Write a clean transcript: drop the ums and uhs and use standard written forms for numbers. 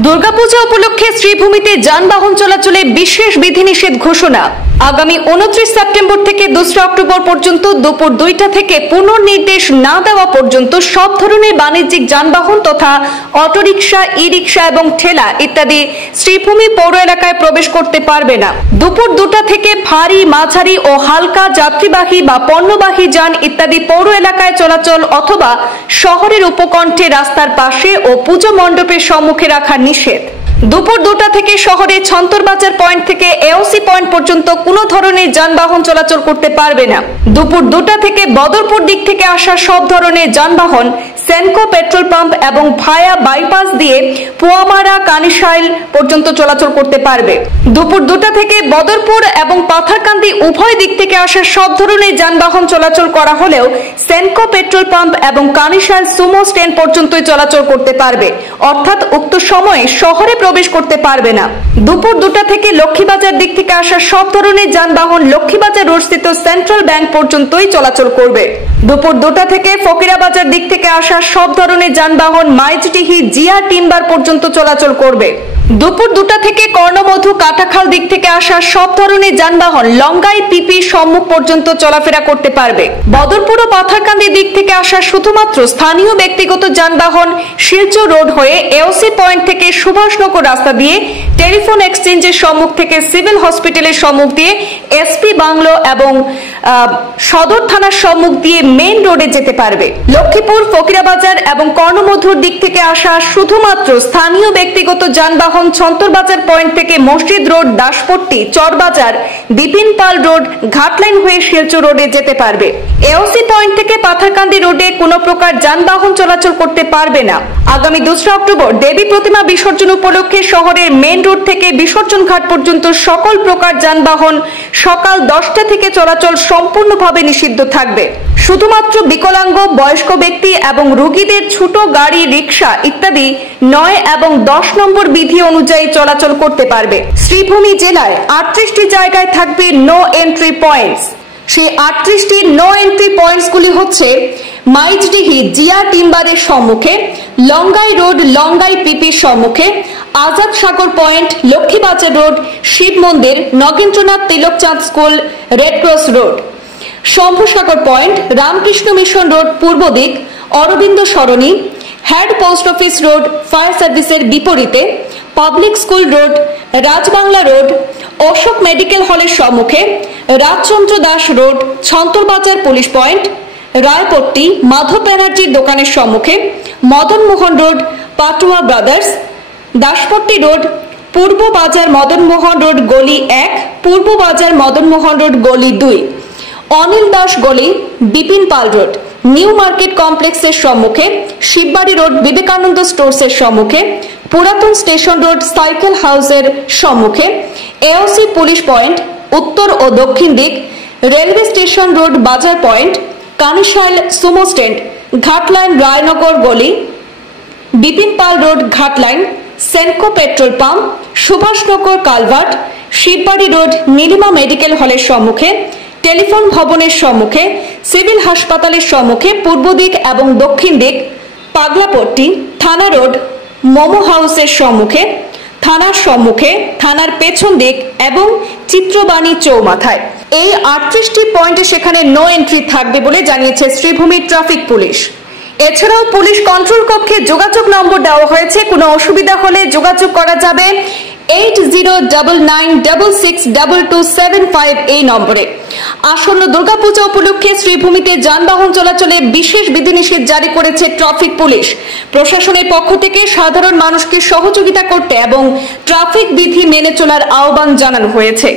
দুর্গাপূজা উপলক্ষে শ্রীভূমিতে যানবাহন চলাচলে বিশেষ বিধিনিষেধ ঘোষণা। আগামী 29 সেপ্টেম্বর থেকে 2 অক্টোবর পর্যন্ত দুপুর 2টা থেকে পুনর্নির্দেশ না দেওয়া পর্যন্ত সব ধরনের বাণিজ্যিক যানবাহন তথা অটোরিকশা, ই-রিকশা এবং ঠেলা ইত্যাদি শ্রীভূমি পৌর এলাকায় প্রবেশ করতে পারবে না। দুপুর 2টা থেকে ভারী, মাঝারি ও হালকা যাত্রীবাহী বা পণ্যবাহী যান ইত্যাদি পৌর এলাকায় চলাচল অথবা শহরের উপকণ্ঠে, রাস্তার পাশে ও পুজো মণ্ডপের সম্মুখে রাখা নিষেধ। দুপুর 2টা থেকে শহরে ছন্তরবাজার পয়েন্ট থেকে এওসি পয়েন্ট পর্যন্ত কোনো ধরনের যানবাহন চলাচল করতে পারবে না। দুপুর 2টা থেকে বদরপুর দিক থেকে আসা সব ধরনের যানবাহন সেনকো পেট্রোল পাম্প এবং ভায়া বাইপাস দিয়ে পোয়ামারা, কানিশাইল পর্যন্ত চলাচল করতে পারবে। দুপুর 2টা থেকে বদরপুর এবং পাথারকান্দি উভয় দিক থেকে আসা সব ধরনের যানবাহন চলাচল করা হলেও সেনকো পেট্রোল পাম্প এবং কানিশাইল সুমো স্ট্যান্ড পর্যন্তই চলাচল করতে পারবে, অর্থাৎ উক্ত সময়ে শহরে প্রবেশ করতে পারবে না। দুপুর 2টা থেকে লক্ষ্মীবাজার দিক থেকে আসা সব ধরনের যানবাহন লক্ষ্মীবাজার রোডস্থিত সেন্ট্রাল ব্যাংক পর্যন্তই চলাচল করবে। দুপুর 2টা থেকে ফকিরাবাজার দিক থেকে আসা সব ধরনের যানবাহন মাইজডিহি, জিয়া টিম্বার পর্যন্ত চলাচল করবে। দুপুর 2টা থেকে কর্ণমধু, কাটাখাল দিক থেকে আসা সব ধরনের যানবাহন লঙ্গাই, পিপি সম্মুখ পর্যন্ত চলাফেরা করতে পারবে। বদরপুর ও পাথারকান্দি দিক থেকে আসা শুধুমাত্র স্থানীয় ব্যক্তিগত যানবাহন শিলচর রোড হয়ে এওসি পয়েন্ট থেকে সুভাষনগর রাস্তা দিয়ে, টেলিফোন এক্সচেঞ্জের সম্মুখ থেকে সিভিল হসপিটালের সম্মুখ দিয়ে, এসপি বাংলো এবং সদর থানার সম্মুখ দিয়ে মেইন রোডে যেতে পারবে। লক্ষ্মীপুর, ফকিরাবাজার এবং কর্ণমধুর দিক থেকে আসা শুধুমাত্র স্থানীয় ব্যক্তিগত যানবাহন ছন্তরবাজার পয়েন্ট থেকে মসজিদ রোড, দাসপট্টি, চরবাজার, বিপিন পাল রোড, ঘাটলাইন হয়ে শিলচর রোডে যেতে পারবে। এওসি পয়েন্ট থেকে পাথারকান্দি রোডে কোনো প্রকার যানবাহন চলাচল করতে পারবে না। আগামী 2 অক্টোবর দেবী প্রতিমা বিসর্জন উপলক্ষে শহরের মেইন রোড থেকে বিসর্জন ঘাট পর্যন্ত সকল প্রকার যানবাহন সকাল 10টা থেকে চলাচল সম্পূর্ণভাবে নিষিদ্ধ থাকবে। শুধুমাত্র বিকলাঙ্গ, বয়স্ক ব্যক্তি এবং রোগীদের ছোট গাড়ি, রিক্সা ইত্যাদি 9 এবং 10 নম্বর বিধি অনুযায়ী চলাচল করতে পারবে। শ্রীভূমি জেলায় 38টি জায়গায় থাকবে নো এন্ট্রি পয়েন্টস। সেই 38টি নো এন্ট্রি পয়েন্টস গুলি হচ্ছে মাইজডিহি, জিয়া টিম্বারের সম্মুখে, লঙ্গাই রোড, লঙ্গাই পিপির সম্মুখে, আজাদ সাগর পয়েন্ট, লক্ষ্মীবাজার রোড, শিব মন্দির, Nagendranath Tilakchand school, red cross road, Shambhusagar point, Ramakrishna mission road পূর্ব দিক, অরবিন্দ সরণি, head post office road fire সার্ভিসের বিপরীতে, public school road, Rajbangla road, Ashok medical হলের সম্মুখে, Rajchandra Das road, Chhantarbazar police point, Raipatti, Madhab ব্যানার্জির দোকানের সম্মুখে, Madan Mohan road, Patua brothers, Daspatti road, পূর্ব বাজার মদন মোহন রোড গলি 1, পূর্ব বাজার মদন মোহন রোড গলি 2, অনিল দাস গলি, Bipin Pal road, new market কমপ্লেক্সের সম্মুখে, শিববাড়ি রোড, বিবেকানন্দ স্টোরসের সম্মুখে, পুরাতন স্টেশন রোড, সাইকেল হাউসের সম্মুখে, এওসি পুলিশ পয়েন্ট উত্তর ও দক্ষিণ দিক, রেলওয়ে স্টেশন রোড, বাজার point, Kanishail sumo stand, Ghatline, Raynagar গলি, Bipin Pal road, Ghatline, Senco petrol pump, Subhashnagar culvert, Shibbari road, Nilima medical হলের সম্মুখে, টেলিফোন ভবনের সম্মুখে, সিভিল হাসপাতালের সম্মুখে পূর্ব দিক এবং দক্ষিণ দিক, পাগলাপট্টি, থানা রোড, মোমো হাউসের সম্মুখে, থানার সম্মুখে, থানার পেছন দিক এবং চিত্রবাণী চৌমাথায়। এই 38টি পয়েন্টে সেখানে নো এন্ট্রি থাকবে বলে জানিয়েছে শ্রীভূমি ট্রাফিক পুলিশ। এছাড়াও পুলিশ কন্ট্রোল কক্ষে যোগাযোগ নম্বর দেওয়া হয়েছে। কোনো অসুবিধা হলে যোগাযোগ করা যাবে 8099662275 এই নম্বরে। আসন্ন দুর্গাপূজা উপলক্ষে শ্রীভূমিতে যানবাহন চলাচলে বিশেষ বিধিনিষেধ জারি করেছে ট্রাফিক পুলিশ। প্রশাসনের পক্ষ থেকে সাধারণ মানুষকে সহযোগিতা করতে এবং ট্রাফিক বিধি মেনে চলার আহ্বান জানানো হয়েছে।